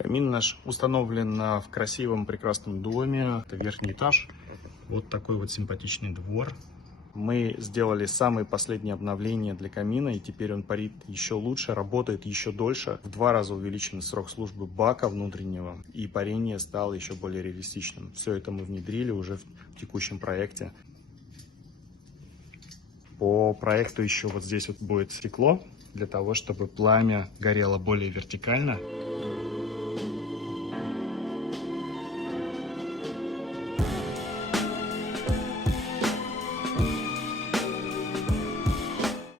Камин наш установлен в красивом, прекрасном доме. Это верхний этаж. Вот такой вот симпатичный двор. Мы сделали самые последние обновления для камина, и теперь он парит еще лучше, работает еще дольше. В 2 раза увеличен срок службы бака внутреннего, и парение стало еще более реалистичным. Все это мы внедрили уже в текущем проекте. По проекту еще вот здесь вот будет стекло, для того, чтобы пламя горело более вертикально.